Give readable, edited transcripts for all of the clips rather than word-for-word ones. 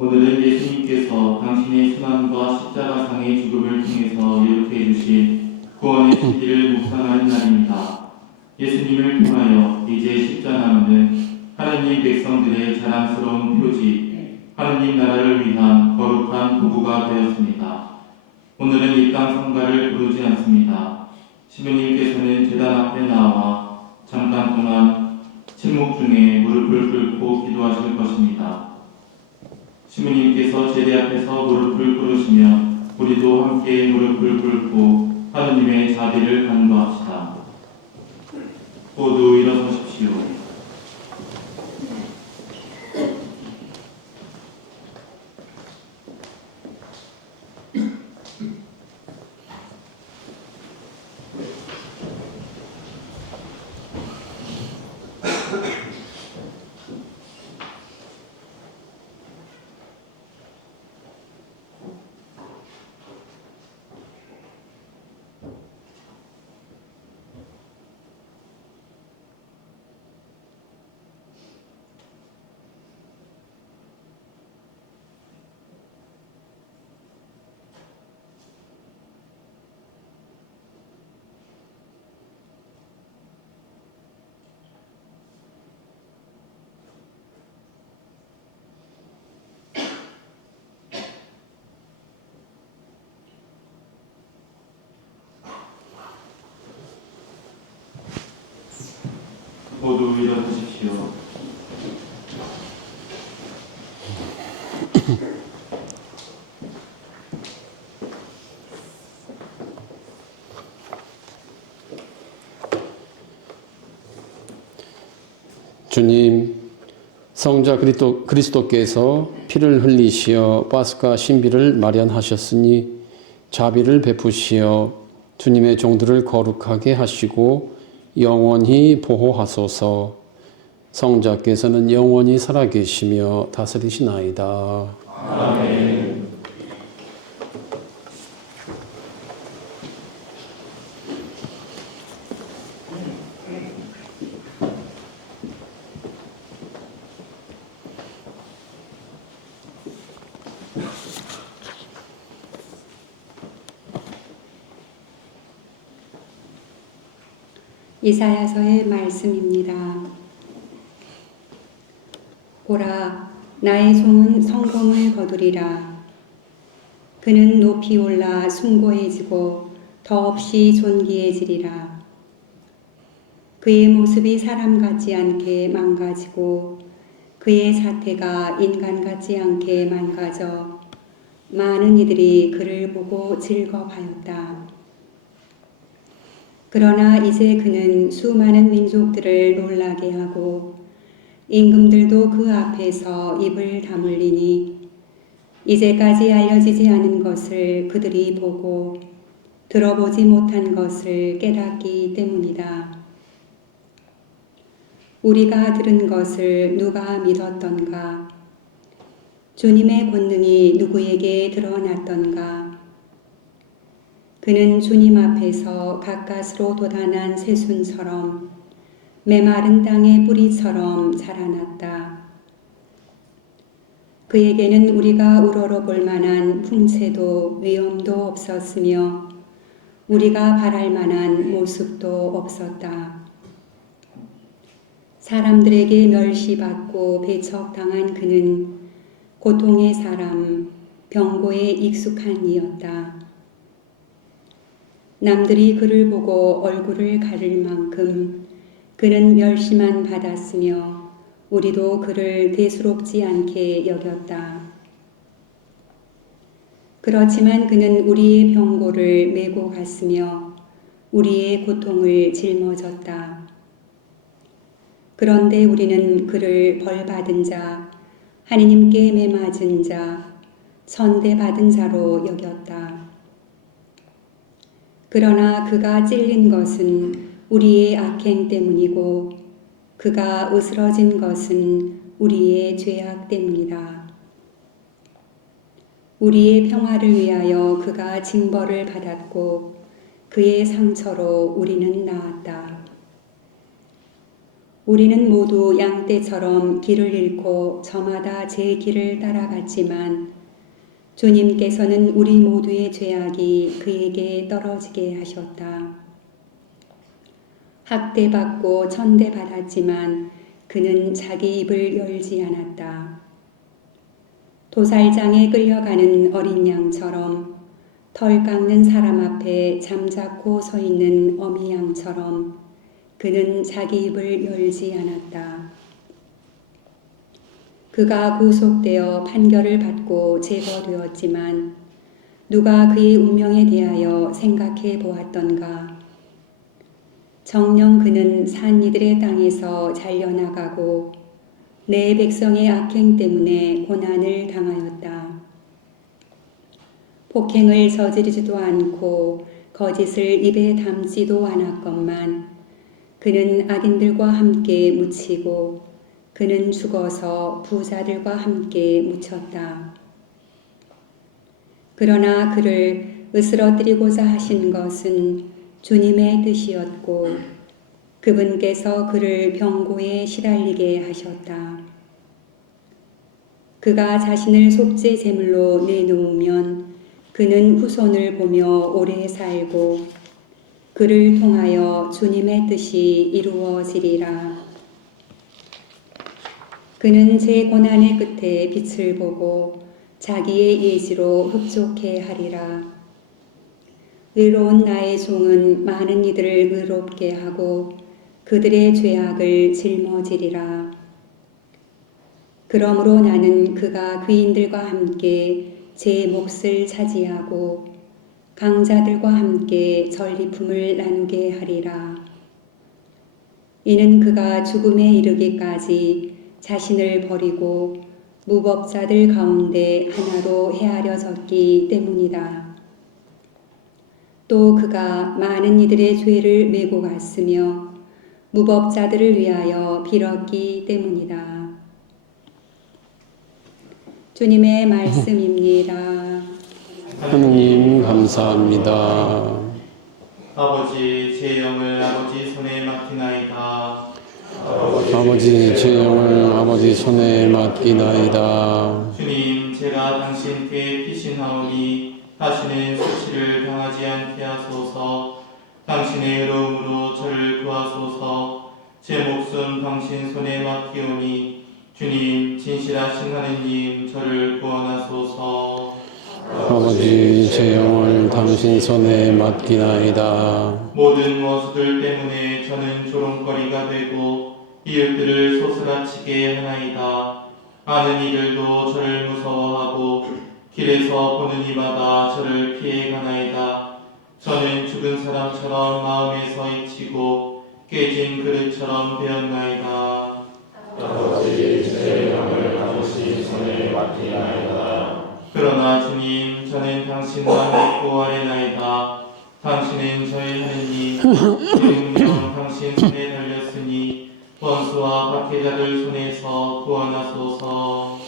오늘은 예수님께서 당신의 순환과 십자가상의 죽음을 통해서 이렇게 해주신 구원의 진리를 묵상하는 날입니다. 예수님을 통하여 이제 십자가는 하느님 백성들의 자랑스러운 표지, 하느님 나라를 위한 거룩한 도구가 되었습니다. 오늘은 이 땅 성가를 부르지 않습니다. 시부님께서는 제단 앞에 나와 잠깐 동안 침묵 중에 무릎을 꿇고 기도하실 것입니다. 시부님께서 제대 앞에서 무릎을 꿇으시면 우리도 함께 무릎을 꿇고 하느님의 자비를 간구합시다. 모두 일어서십시오. 모두 일어서십시오. 주님, 성자 그리스도께서 피를 흘리시어 파스카 신비를 마련하셨으니 자비를 베푸시어 주님의 종들을 거룩하게 하시고 영원히 보호하소서. 성자께서는 영원히 살아계시며 다스리시나이다. 아멘. 이사야서의 말씀입니다. 보라, 나의 종은 성공을 거두리라. 그는 높이 올라 숭고해지고 더없이 존귀해지리라. 그의 모습이 사람 같지 않게 망가지고 그의 자태가 인간 같지 않게 망가져 많은 이들이 그를 보고 즐거워하였다. 그러나 이제 그는 수많은 민족들을 놀라게 하고 임금들도 그 앞에서 입을 다물리니 이제까지 알려지지 않은 것을 그들이 보고 들어보지 못한 것을 깨닫기 때문이다. 우리가 들은 것을 누가 믿었던가? 주님의 권능이 누구에게 드러났던가? 그는 주님 앞에서 가까스로 돋아난 새순처럼 메마른 땅의 뿌리처럼 자라났다. 그에게는 우리가 우러러볼 만한 풍채도 위엄도 없었으며 우리가 바랄 만한 모습도 없었다. 사람들에게 멸시받고 배척당한 그는 고통의 사람, 병고에 익숙한 이였다. 남들이 그를 보고 얼굴을 가릴 만큼 그는 멸시만 받았으며 우리도 그를 대수롭지 않게 여겼다. 그렇지만 그는 우리의 병고를 메고 갔으며 우리의 고통을 짊어졌다. 그런데 우리는 그를 벌받은 자, 하느님께 매맞은 자, 선대받은 자로 여겼다. 그러나 그가 찔린 것은 우리의 악행 때문이고 그가 으스러진 것은 우리의 죄악 때문이다. 우리의 평화를 위하여 그가 징벌을 받았고 그의 상처로 우리는 나았다. 우리는 모두 양떼처럼 길을 잃고 저마다 제 길을 따라갔지만 주님께서는 우리 모두의 죄악이 그에게 떨어지게 하셨다. 학대받고 천대받았지만 그는 자기 입을 열지 않았다. 도살장에 끌려가는 어린 양처럼 털 깎는 사람 앞에 잠자코 서 있는 어미 양처럼 그는 자기 입을 열지 않았다. 그가 구속되어 판결을 받고 제거되었지만 누가 그의 운명에 대하여 생각해 보았던가? 정녕 그는 산 이들의 땅에서 잘려나가고 내 백성의 악행 때문에 고난을 당하였다. 폭행을 저지르지도 않고 거짓을 입에 담지도 않았건만 그는 악인들과 함께 묻히고 그는 죽어서 부자들과 함께 묻혔다. 그러나 그를 으스러뜨리고자 하신 것은 주님의 뜻이었고 그분께서 그를 병고에 시달리게 하셨다. 그가 자신을 속죄 제물로 내놓으면 그는 후손을 보며 오래 살고 그를 통하여 주님의 뜻이 이루어지리라. 그는 제 고난의 끝에 빛을 보고 자기의 예지로 흡족해 하리라. 의로운 나의 종은 많은 이들을 의롭게 하고 그들의 죄악을 짊어지리라. 그러므로 나는 그가 귀인들과 함께 제 몫을 차지하고 강자들과 함께 전리품을 나누게 하리라. 이는 그가 죽음에 이르기까지 자신을 버리고 무법자들 가운데 하나로 헤아려졌기 때문이다. 또 그가 많은 이들의 죄를 메고 갔으며 무법자들을 위하여 빌었기 때문이다. 주님의 말씀입니다. 하느님 감사합니다. 아버지 제 영을 아버지 손에 맡기나이다. 아버지 제 영을 아버지 손에 맡기나이다. 주님 제가 당신께 피신하오니 다시는 수치를 당하지 않게 하소서. 당신의 의로움으로 저를 구하소서. 제 목숨 당신 손에 맡기오니 주님 진실하신 하느님 저를 구원하소서. 아버지 제 영을 당신 손에 맡기나이다. 모든 원수들 때문에 저는 조롱거리가 되고 이웃들을 소스라치게 하나이다. 아는 이들도 저를 무서워하고 길에서 보는 이마다 저를 피해가나이다. 저는 죽은 사람처럼 마음에서 잊히고 깨진 그릇처럼 되었나이다. 아버지 제 영을 아버지 손에 맡기나이다. 그러나 주님 저는 당신만 믿고 아뢰나이다. 당신은 저의 하느님, 제 운명 당신 손에 달렸으니 원수와 박해자들 손에서 구원하소서.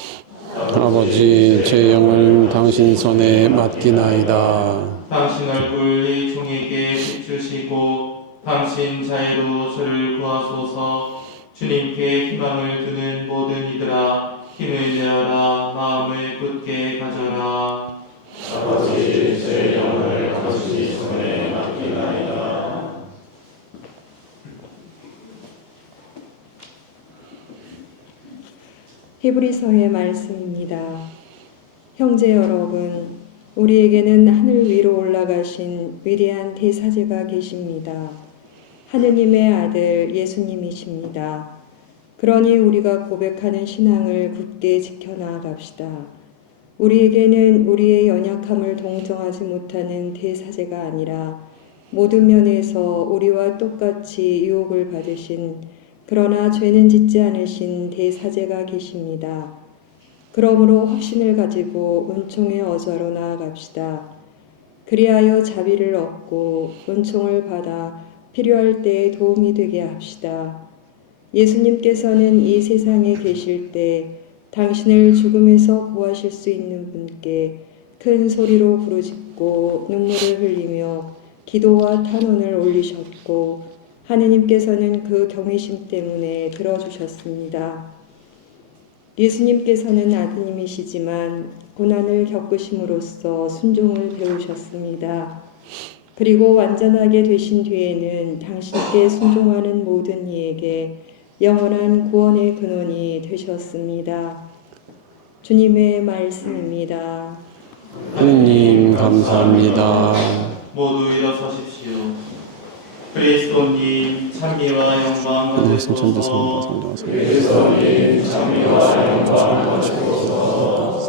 아버지 제 영을 당신 손에 맡기나이다. 당신 얼굴 이 종에게 비추시고 당신 자애로 저를 구하소서. 주님께 희망을 두는 모든 이들아 힘을 내어라. 마음을 굳게 가져라. 아버지 제 영을 아버지 손에 맡기나이다. 히브리서의 말씀입니다. 형제 여러분, 우리에게는 하늘 위로 올라가신 위대한 대사제가 계십니다. 하느님의 아들 예수님이십니다. 그러니 우리가 고백하는 신앙을 굳게 지켜나갑시다. 우리에게는 우리의 연약함을 동정하지 못하는 대사제가 아니라 모든 면에서 우리와 똑같이 유혹을 받으신 그러나 죄는 짓지 않으신 대사제가 계십니다. 그러므로 확신을 가지고 은총의 어좌로 나아갑시다. 그리하여 자비를 얻고 은총을 받아 필요할 때에 도움이 되게 합시다. 예수님께서는 이 세상에 계실 때 당신을 죽음에서 구하실 수 있는 분께 큰 소리로 부르짖고 눈물을 흘리며 기도와 탄원을 올리셨고 하느님께서는 그 경외심 때문에 들어주셨습니다. 예수님께서는 아드님이시지만 고난을 겪으심으로써 순종을 배우셨습니다. 그리고 완전하게 되신 뒤에는 당신께 순종하는 모든 이에게 영원한 구원의 근원이 되셨습니다. 주님의 말씀입니다. 하느님 감사합니다. 모두 일어서십시오. 그리스도님 참미와 영광 받으소서.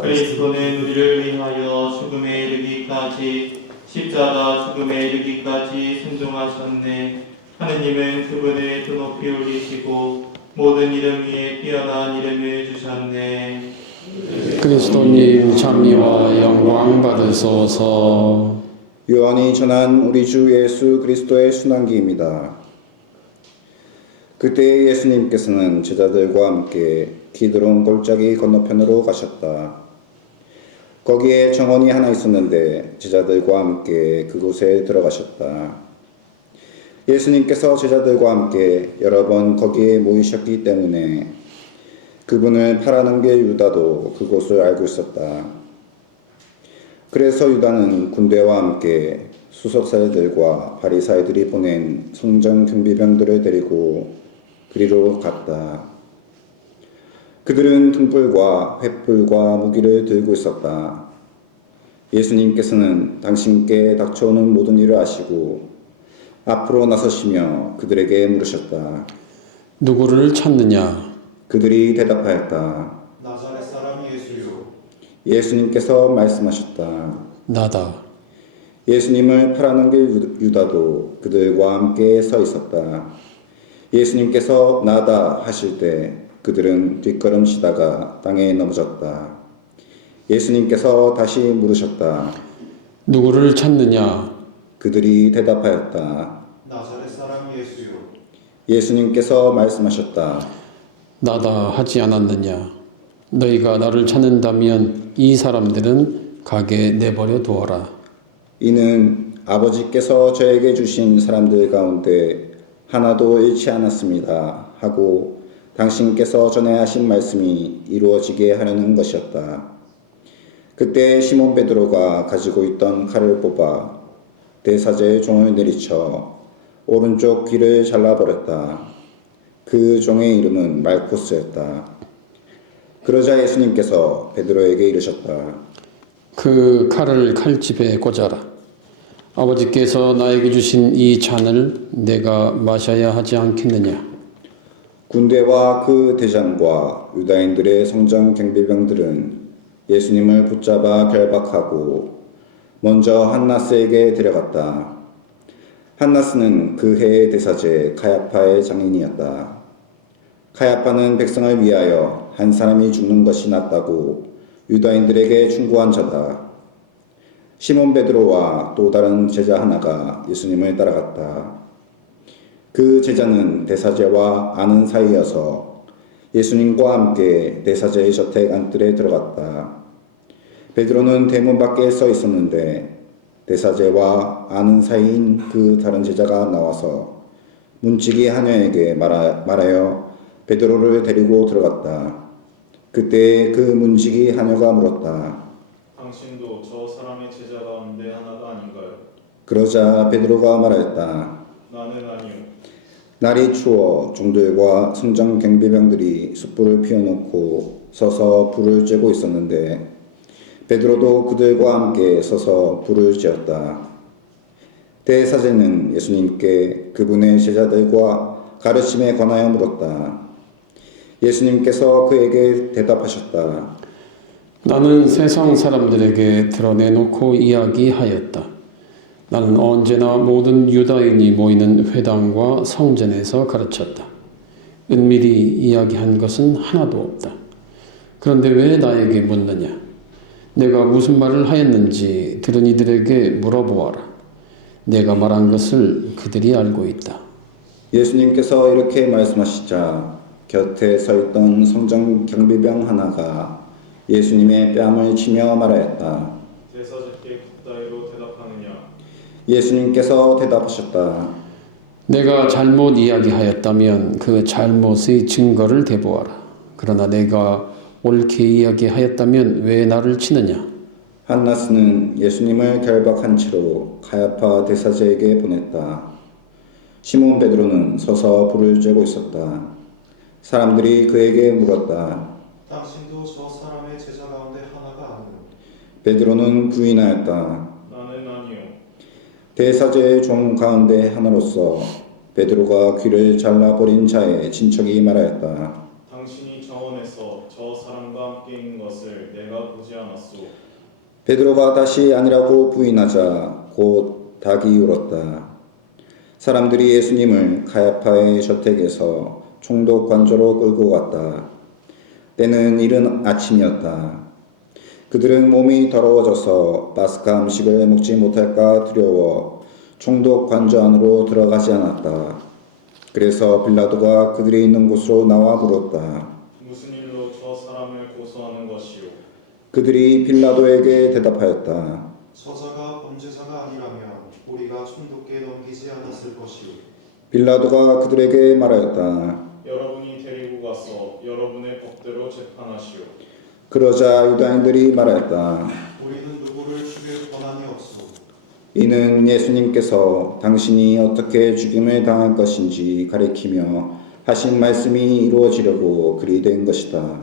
그리스도는 우리를 위하여 죽음에 이르기까지 십자가 죽음에 이르기까지 순종하셨네. 하느님은 그분을 더 높이 올리시고 모든 이름 위에 뛰어난 이름을 주셨네. 그리스도님 찬미와 영광 받으소서. 요한이 전한 우리 주 예수 그리스도의 순환기입니다. 그때 예수님께서는 제자들과 함께 기드론 골짜기 건너편으로 가셨다. 거기에 정원이 하나 있었는데 제자들과 함께 그곳에 들어가셨다. 예수님께서 제자들과 함께 여러 번 거기에 모이셨기 때문에 그분을 팔아넘길 유다도 그곳을 알고 있었다. 그래서 유다는 군대와 함께 수석사들과 바리사이들이 보낸 성전 경비병들을 데리고 그리로 갔다. 그들은 등불과 횃불과 무기를 들고 있었다. 예수님께서는 당신께 닥쳐오는 모든 일을 아시고 앞으로 나서시며 그들에게 물으셨다. 누구를 찾느냐? 그들이 대답하였다. 나사렛 사람 예수요. 예수님께서 말씀하셨다. 나다. 예수님을 팔아넘길 유다도 그들과 함께 서 있었다. 예수님께서 나다 하실 때 그들은 뒷걸음치다가 땅에 넘어졌다. 예수님께서 다시 물으셨다. 누구를 찾느냐? 그들이 대답하였다. 나사렛 사람 예수요. 예수님께서 말씀하셨다. 나다 하지 않았느냐? 너희가 나를 찾는다면 이 사람들은 가게 내버려 두어라. 이는 아버지께서 저에게 주신 사람들 가운데 하나도 잃지 않았습니다 하고 당신께서 전에 하신 말씀이 이루어지게 하려는 것이었다. 그때 시몬 베드로가 가지고 있던 칼을 뽑아 대사제의 종을 내리쳐 오른쪽 귀를 잘라버렸다. 그 종의 이름은 말코스였다. 그러자 예수님께서 베드로에게 이르셨다. 그 칼을 칼집에 꽂아라. 아버지께서 나에게 주신 이 잔을 내가 마셔야 하지 않겠느냐? 군대와 그 대장과 유다인들의 성전 경비병들은 예수님을 붙잡아 결박하고 먼저 한나스에게 데려갔다. 한나스는 그 해의 대사제 가야파의 장인이었다. 가야파는 백성을 위하여 한 사람이 죽는 것이 낫다고 유다인들에게 충고한 자다. 시몬 베드로와 또 다른 제자 하나가 예수님을 따라갔다. 그 제자는 대사제와 아는 사이여서 예수님과 함께 대사제의 저택 안뜰에 들어갔다. 베드로는 대문 밖에 서 있었는데 대사제와 아는 사이인 그 다른 제자가 나와서 문지기 하녀에게 말하여 베드로를 데리고 들어갔다. 그때 그 문지기 하녀가 물었다. 당신도 저 사람의 제자 가운데 하나가 아닌가요? 그러자 베드로가 말하였다. 나는 아니요. 날이 추워 종들과 성전 경비병들이 숯불을 피워놓고 서서 불을 쬐고 있었는데 베드로도 그들과 함께 서서 불을 쬐었다. 대사제는 예수님께 그분의 제자들과 가르침에 관하여 물었다. 예수님께서 그에게 대답하셨다. 나는 세상 사람들에게 드러내놓고 이야기하였다. 나는 언제나 모든 유다인이 모이는 회당과 성전에서 가르쳤다. 은밀히 이야기한 것은 하나도 없다. 그런데 왜 나에게 묻느냐? 내가 무슨 말을 하였는지 들은 이들에게 물어보아라. 내가 말한 것을 그들이 알고 있다. 예수님께서 이렇게 말씀하시자 곁에 서 있던 성전 경비병 하나가 예수님의 뺨을 치며 말하였다. 제사장께 그따위로 대답하느냐? 예수님께서 대답하셨다. 내가 잘못 이야기하였다면 그 잘못의 증거를 대보아라. 그러나 내가 옳게 이야기하였다면 왜 나를 치느냐? 한나스는 예수님을 결박한 채로 가야파 대사제에게 보냈다. 시몬 베드로는 서서 불을 쬐고 있었다. 사람들이 그에게 물었다. 당신도 저 사람의 제자 가운데 하나가 아니오? 베드로는 부인하였다. 나는 아니요. 대사제의 종 가운데 하나로서 베드로가 귀를 잘라버린 자의 친척이 말하였다. 당신이 정원에서 저 사람과 함께 있는 것을 내가 보지 않았소. 베드로가 다시 아니라고 부인하자 곧 닭이 울었다. 사람들이 예수님을 가야파의 저택에서 총독 관저로 끌고 갔다. 때는 이른 아침이었다. 그들은 몸이 더러워져서 파스카 음식을 먹지 못할까 두려워 총독 관저 안으로 들어가지 않았다. 그래서 빌라도가 그들이 있는 곳으로 나와 물었다. 무슨 일로 저 사람을 고소하는 것이오? 그들이 빌라도에게 대답하였다. 저자가 범죄자가 아니라면 우리가 총독께 넘기지 않았을 것이오. 빌라도가 그들에게 말하였다. 여러분이 데리고 가서 여러분의 법대로 재판하시오. 그러자 유다인들이 말하였다. 우리는 누구를 죽일 권한이 없소. 이는 예수님께서 당신이 어떻게 죽임을 당할 것인지 가리키며 하신 말씀이 이루어지려고 그리 된 것이다.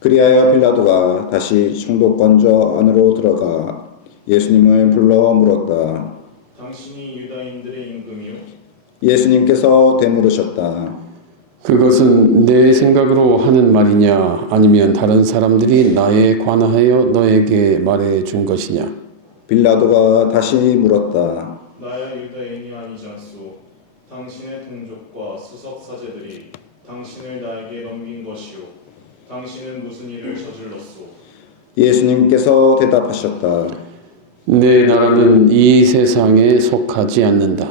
그리하여 빌라도가 다시 총독 관저 안으로 들어가 예수님을 불러 물었다. 당신이 유다인들의 임금이오? 예수님께서 되물으셨다. 그것은 내 생각으로 하는 말이냐 아니면 다른 사람들이 나에 관하여 너에게 말해 준 것이냐? 빌라도가 다시 물었다. 나야 유다인이 아니지 않소. 당신의 동족과 수석 사제들이 당신을 나에게 넘긴 것이오. 당신은 무슨 일을 저질렀소? 예수님께서 대답하셨다. 내 나라는 이 세상에 속하지 않는다.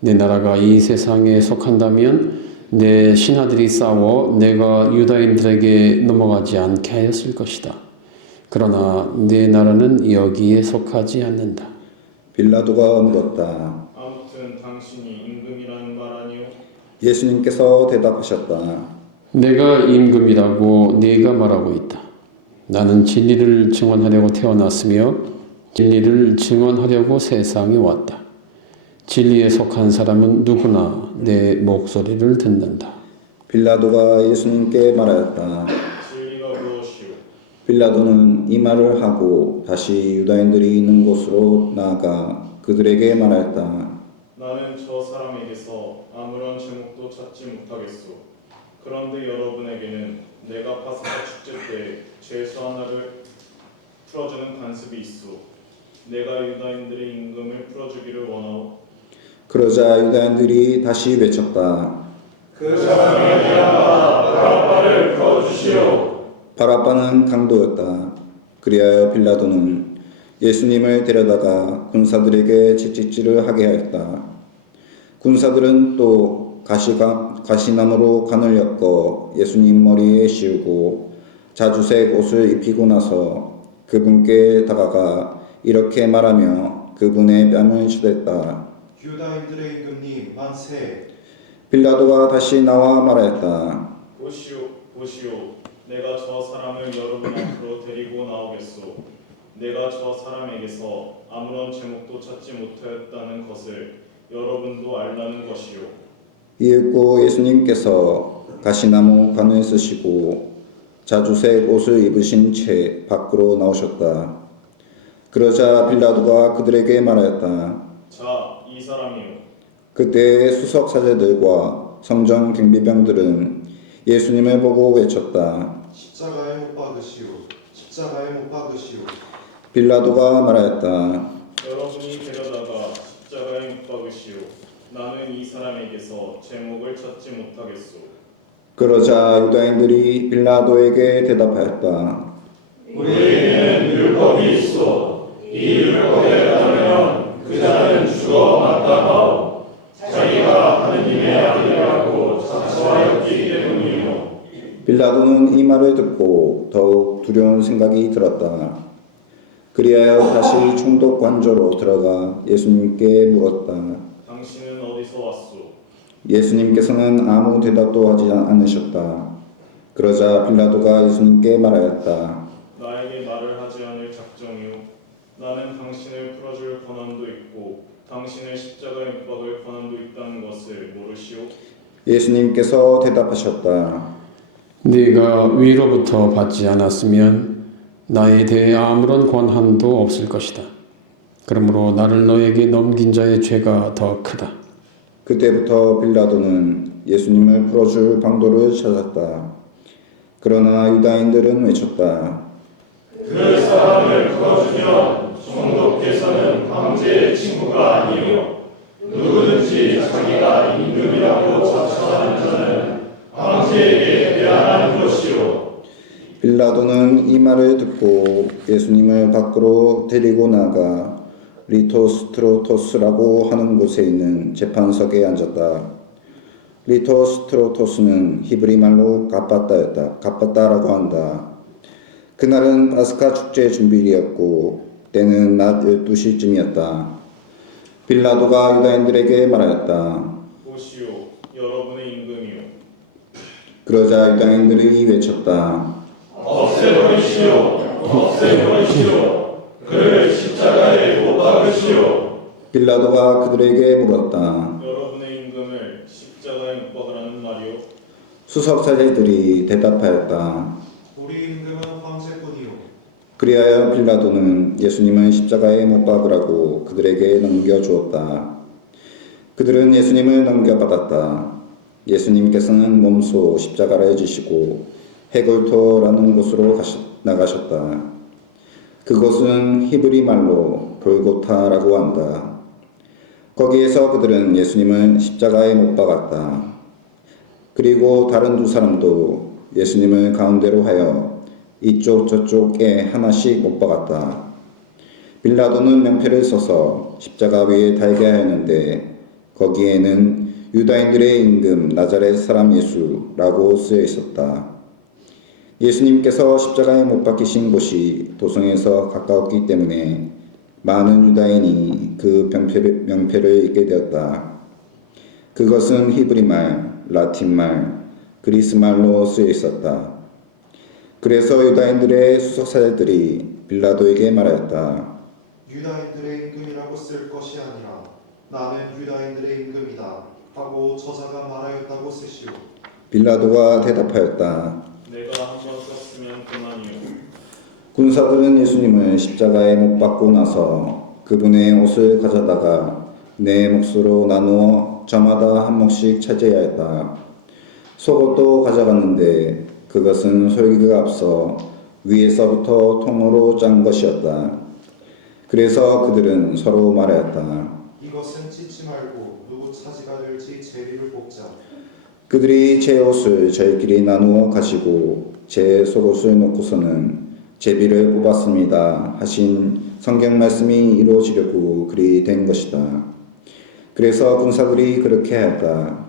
내 나라가 이 세상에 속한다면 내 신하들이 싸워 내가 유다인들에게 넘어가지 않게 하였을 것이다. 그러나 내 나라는 여기에 속하지 않는다. 빌라도가 물었다. 아무튼 당신이 임금이라는 말 아니오? 예수님께서 대답하셨다. 내가 임금이라고 네가 말하고 있다. 나는 진리를 증언하려고 태어났으며 진리를 증언하려고 세상에 왔다. 진리에 속한 사람은 누구나 내 목소리를 듣는다. 빌라도가 예수님께 말하였다. 진리가 무엇이오? 빌라도는 이 말을 하고 다시 유다인들이 있는 곳으로 나아가 그들에게 말하였다. 나는 저 사람에게서 아무런 제목도 찾지 못하겠소. 그런데 여러분에게는 내가 파스카 축제 때 죄수 하나를 풀어주는 관습이 있소. 내가 유다인들의 임금을 풀어주기를 원하오. 그러자 유다인들이 다시 외쳤다. 바라바는 강도였다. 그리하여 빌라도는 예수님을 데려다가 군사들에게 채찍질을 하게 하였다. 군사들은 또 가시나무로 관을 엮어 예수님 머리에 씌우고 자주색 옷을 입히고 나서 그분께 다가가 이렇게 말하며 그분의 뺨을 치댔다. 유다인들의 임금님 만세. 빌라도가 다시 나와 말하였다. 보시오. 내가 저 사람을 여러분 앞으로 데리고 나오겠소. 내가 저 사람에게서 아무런 제목도 찾지 못하였다는 것을 여러분도 알라는 것이오. 이윽고 예수님께서 가시나무 관을 쓰시고 자주색 옷을 입으신 채 밖으로 나오셨다. 그러자 빌라도가 그들에게 말하였다. 자, 이 사람이오. 그때 수석 사제들과 성전 경비병들은 예수님을 보고 외쳤다. 십자가에 못 박으시오. 십자가에 못 박으시오. 빌라도가 말하였다. 여러분이 데려다가 십자가에 못 박으시오. 나는 이 사람에게서 제목을 찾지 못하겠소. 그러자 유다인들이 빌라도에게 대답하였다. 우리에게는 율법이 있어. 이 율법에 따르면 그 자는 죽어 마땅하오. 자기가 하느님의 아들이라고 자처하였기 때문이요. 빌라도는 이 말을 듣고 더욱 두려운 생각이 들었다. 그리하여 다시 총독 관저로 들어가 예수님께 물었다. 당신은 어디서 어디서 왔소? 예수님께서는 아무 대답도 하지 않으셨다. 그러자 빌라도가 예수님께 말하였다. 나에게 말을 하지 않을 작정이오. 나는 당신을 풀어줄 권한도 있고 당신의 십자가의 못 박을 권한도 있다는 것을 모르시오? 예수님께서 대답하셨다. 네가 위로부터 받지 않았으면 나에 대해 아무런 권한도 없을 것이다. 그러므로 나를 너에게 넘긴 자의 죄가 더 크다. 그때부터 빌라도는 예수님을 풀어줄 방도를 찾았다. 그러나 유다인들은 외쳤다. 그 사람을 풀어주면 총독께서는 황제의 친구가 아니요 누구든지 자기가 임금이라고 자처하는 자는 황제에게 대항하는 것이요. 빌라도는 이 말을 듣고 예수님을 밖으로 데리고 나가 리토스트로토스라고 하는 곳에 있는 재판석에 앉았다. 리토스트로토스는 히브리 말로 갑바다라고 한다. 그날은 파스카 축제 준비일이었고 때는 낮 12시쯤이었다. 빌라도가 유다인들에게 말하였다. 보시오, 여러분의 임금이오. 그러자 유다인들이 외쳤다. 없애버리시오. 없애버리시오. 그를 십자가에 못 박으시오. 빌라도가 그들에게 물었다. 여러분의 임금을 십자가에 못 박으라는 말이오? 수석사제들이 대답하였다. 우리 임금은 황제뿐이요. 그리하여 빌라도는 예수님을 십자가에 못 박으라고 그들에게 넘겨주었다. 그들은 예수님을 넘겨받았다. 예수님께서는 몸소 십자가를 지시고 헤골토라는 곳으로 나가셨다. 그곳은 히브리 말로 골고타라고 한다. 거기에서 그들은 예수님을 십자가에 못 박았다. 그리고 다른 두 사람도 예수님을 가운데로 하여 이쪽 저쪽에 하나씩 못 박았다. 빌라도는 명패를 써서 십자가 위에 달게 하였는데 거기에는 유다인들의 임금 나자렛 사람 예수라고 쓰여 있었다. 예수님께서 십자가에 못 박히신 곳이 도성에서 가까웠기 때문에 많은 유다인이 그 명패를 읽게 되었다. 그것은 히브리 말, 라틴 말, 그리스 말로 쓰여 있었다. 그래서 유다인들의 수석사제들이 빌라도에게 말하였다. 유다인들의 임금이라고 쓸 것이 아니라 나는 유다인들의 임금이다 하고 저자가 말하였다고 쓰시오. 빌라도가 대답하였다. 내가 한번 썼으면 그만이오. 군사들은 예수님을 십자가에 못 박고 나서 그분의 옷을 가져다가 네 몫으로 나누어 저마다 한 몫씩 차지해야 했다. 속옷도 가져갔는데 그것은 솔기가 앞서 위에서부터 통으로 짠 것이었다. 그래서 그들은 서로 말하였다. 이것은 찢지 말고 누구 차지가 될지 제비를 뽑자. 그들이 제 옷을 저희끼리 나누어 가지고 제 속옷을 놓고서는 제비를 뽑았습니다 하신 성경 말씀이 이루어지려고 그리 된 것이다. 그래서 군사들이 그렇게 하였다.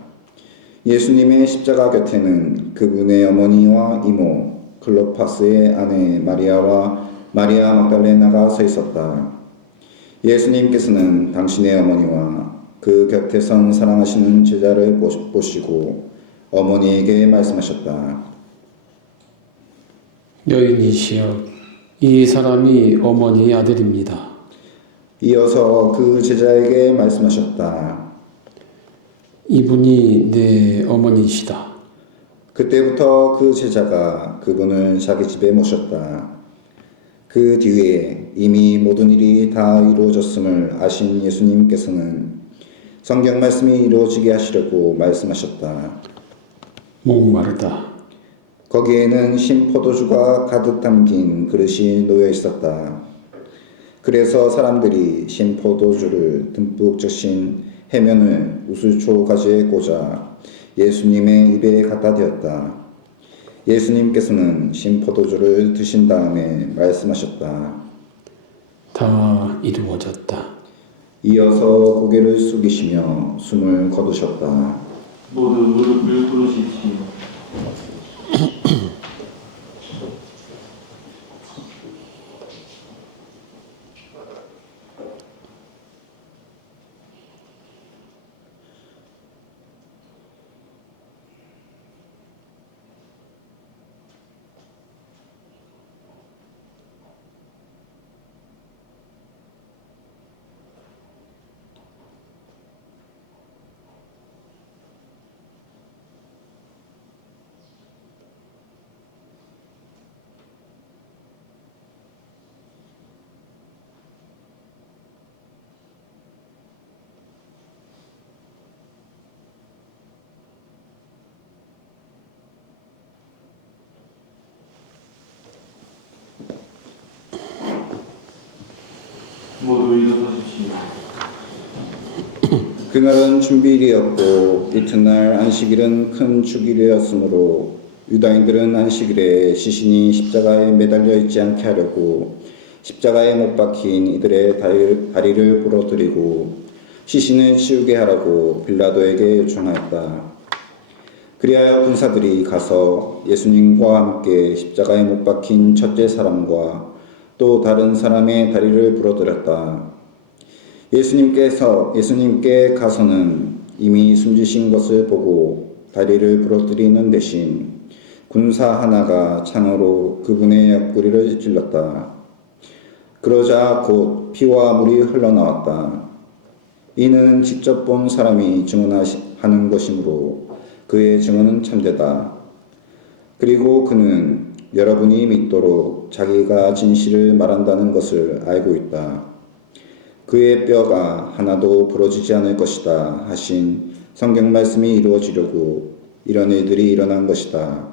예수님의 십자가 곁에는 그분의 어머니와 이모 클로파스의 아내 마리아와 마리아 막달레나가 서 있었다. 예수님께서는 당신의 어머니와 그 곁에 선 사랑하시는 제자를 보시고 어머니에게 말씀하셨다. 여인이시여, 이 사람이 어머니의 아들입니다. 이어서 그 제자에게 말씀하셨다. 이분이 내 어머니이시다. 그때부터 그 제자가 그분을 자기 집에 모셨다. 그 뒤에 이미 모든 일이 다 이루어졌음을 아신 예수님께서는 성경 말씀이 이루어지게 하시려고 말씀하셨다. 목마르다. 거기에는 신포도주가 가득 담긴 그릇이 놓여 있었다. 그래서 사람들이 신포도주를 듬뿍 적신 해면을 우슬초 가지에 꽂아 예수님의 입에 갖다 대었다. 예수님께서는 신포도주를 드신 다음에 말씀하셨다. 다 이루어졌다. 이어서 고개를 숙이시며 숨을 거두셨다. 모두 무릎을 꿇으십시오. 그날은 준비일이었고 이튿날 안식일은 큰 주일이었으므로 유다인들은 안식일에 시신이 십자가에 매달려 있지 않게 하려고 십자가에 못 박힌 이들의 다리를 부러뜨리고 시신을 치우게 하라고 빌라도에게 요청하였다. 그리하여 군사들이 가서 예수님과 함께 십자가에 못 박힌 첫째 사람과 또 다른 사람의 다리를 부러뜨렸다. 예수님께 가서는 이미 숨지신 것을 보고 다리를 부러뜨리는 대신 군사 하나가 창으로 그분의 옆구리를 찔렀다. 그러자 곧 피와 물이 흘러나왔다. 이는 직접 본 사람이 증언하는 것이므로 그의 증언은 참되다. 그리고 그는 여러분이 믿도록 자기가 진실을 말한다는 것을 알고 있다. 그의 뼈가 하나도 부러지지 않을 것이다 하신 성경 말씀이 이루어지려고 이런 일들이 일어난 것이다.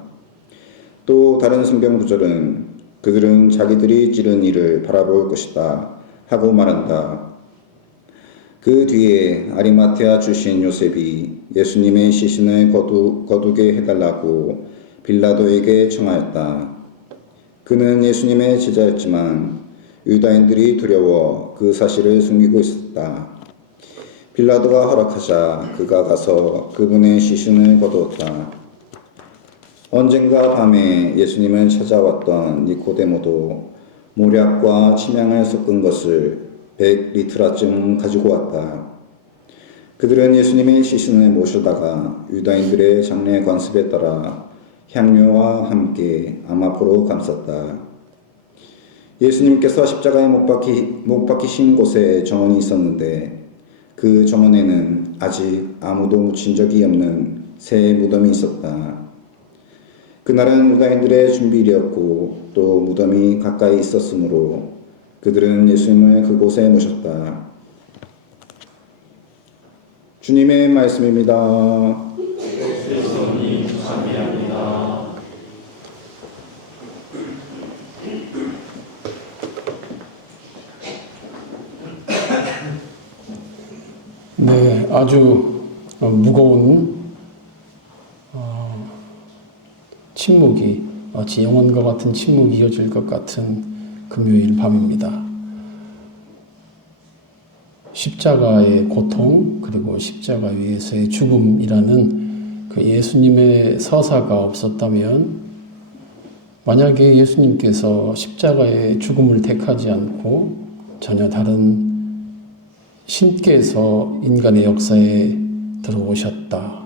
또 다른 성경 구절은 그들은 자기들이 찌른 이를 바라볼 것이다 하고 말한다. 그 뒤에 아리마테아 출신 요셉이 예수님의 시신을 거두게 해달라고 빌라도에게 청하였다. 그는 예수님의 제자였지만 유다인들이 두려워 그 사실을 숨기고 있었다. 빌라도가 허락하자 그가 가서 그분의 시신을 거두었다. 언젠가 밤에 예수님을 찾아왔던 니코데모도 모략과 침향을 섞은 것을 100리트라쯤 가지고 왔다. 그들은 예수님의 시신을 모셔다가 유다인들의 장례 관습에 따라 향료와 함께 아마포로 감쌌다. 예수님께서 십자가에 못 박히신 곳에 정원이 있었는데 그 정원에는 아직 아무도 묻힌 적이 없는 새 무덤이 있었다. 그날은 유다인들의 준비일이었고 또 무덤이 가까이 있었으므로 그들은 예수님을 그곳에 모셨다. 주님의 말씀입니다. 예수님 감사합니다. 네, 아주 무거운 침묵이 마치 영혼과 같은 침묵이 이어질 것 같은 금요일 밤입니다. 십자가의 고통 그리고 십자가 위에서의 죽음이라는 그 예수님의 서사가 없었다면 만약에 예수님께서 십자가의 죽음을 택하지 않고 전혀 다른 신께서 인간의 역사에 들어오셨다.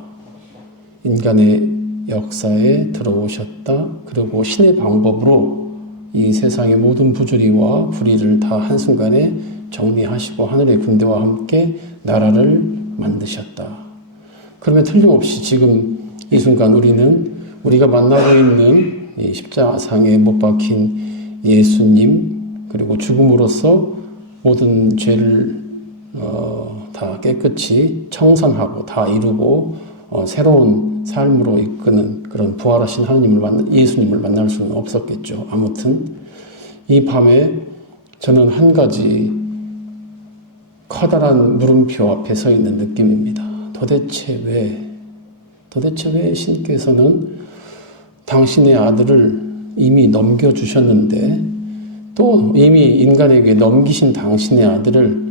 인간의 역사에 들어오셨다. 그리고 신의 방법으로 이 세상의 모든 부조리와 불의를 다 한순간에 정리하시고 하늘의 군대와 함께 나라를 만드셨다. 그러면 틀림없이 지금 이 순간 우리가 만나고 있는 이 십자상에 못 박힌 예수님 그리고 죽음으로써 모든 죄를 다 깨끗이 청산하고 다 이루고 새로운 삶으로 이끄는 그런 부활하신 예수님을 만날 수는 없었겠죠. 아무튼 이 밤에 저는 한 가지 커다란 물음표 앞에 서 있는 느낌입니다. 도대체 왜 신께서는 당신의 아들을 이미 넘겨주셨는데 또 이미 인간에게 넘기신 당신의 아들을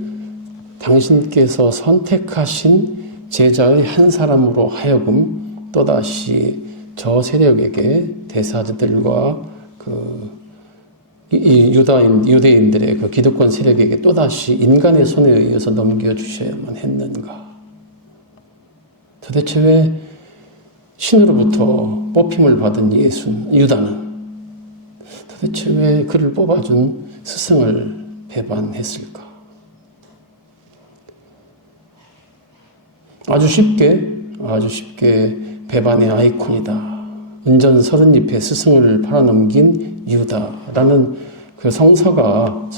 당신께서 선택하신 제자의 한 사람으로 하여금 또다시 저 세력에게 대사들과 유대인들의 그 기득권 세력에게 또다시 인간의 손에 의해서 넘겨주셔야만 했는가? 도대체 왜 신으로부터 뽑힘을 받은 유다는 도대체 왜 그를 뽑아준 스승을 배반했을까? 아주 쉽게 배반의 아이콘이다. 은전 30잎의 스승을 팔아넘긴 유다라는 그 성서가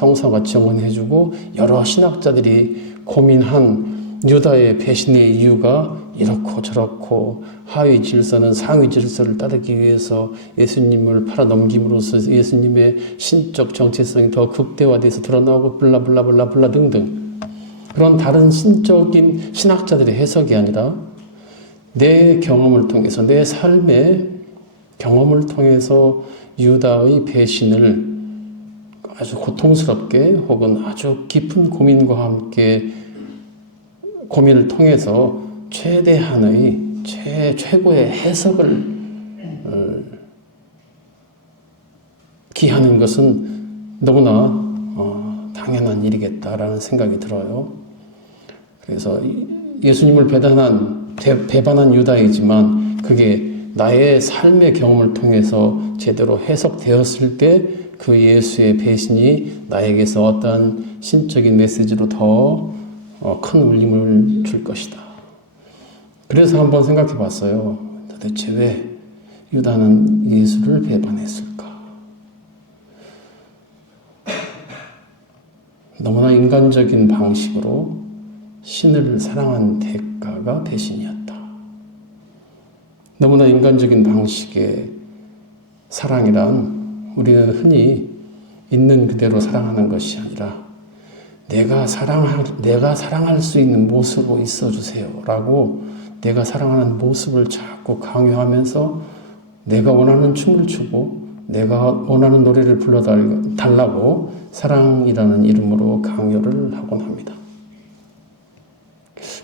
증언해주고 여러 신학자들이 고민한 유다의 배신의 이유가 이렇고 저렇고 하위 질서는 상위 질서를 따르기 위해서 예수님을 팔아넘김으로써 예수님의 신적 정체성이 더 극대화돼서 드러나고 블라블라블라블라 등등 그런 다른 신적인 신학자들의 해석이 아니라 내 경험을 통해서, 내 삶의 경험을 통해서 유다의 배신을 아주 고통스럽게 혹은 아주 깊은 고민과 함께 고민을 통해서 최대한의 최고의 해석을 기하는 것은 너무나 당연한 일이겠다라는 생각이 들어요. 그래서 예수님을 배반한 유다이지만 그게 나의 삶의 경험을 통해서 제대로 해석되었을 때 그 예수의 배신이 나에게서 어떠한 신적인 메시지로 더 큰 울림을 줄 것이다. 그래서 한번 생각해 봤어요. 도대체 왜 유다는 예수를 배반했을까? 너무나 인간적인 방식으로 신을 사랑한 대가가 배신이었다. 너무나 인간적인 방식의 사랑이란 우리는 흔히 있는 그대로 사랑하는 것이 아니라 내가 사랑할 수 있는 모습으로 있어주세요 라고 내가 사랑하는 모습을 자꾸 강요하면서 내가 원하는 춤을 추고 내가 원하는 노래를 불러달라고 사랑이라는 이름으로 강요를 하곤 합니다.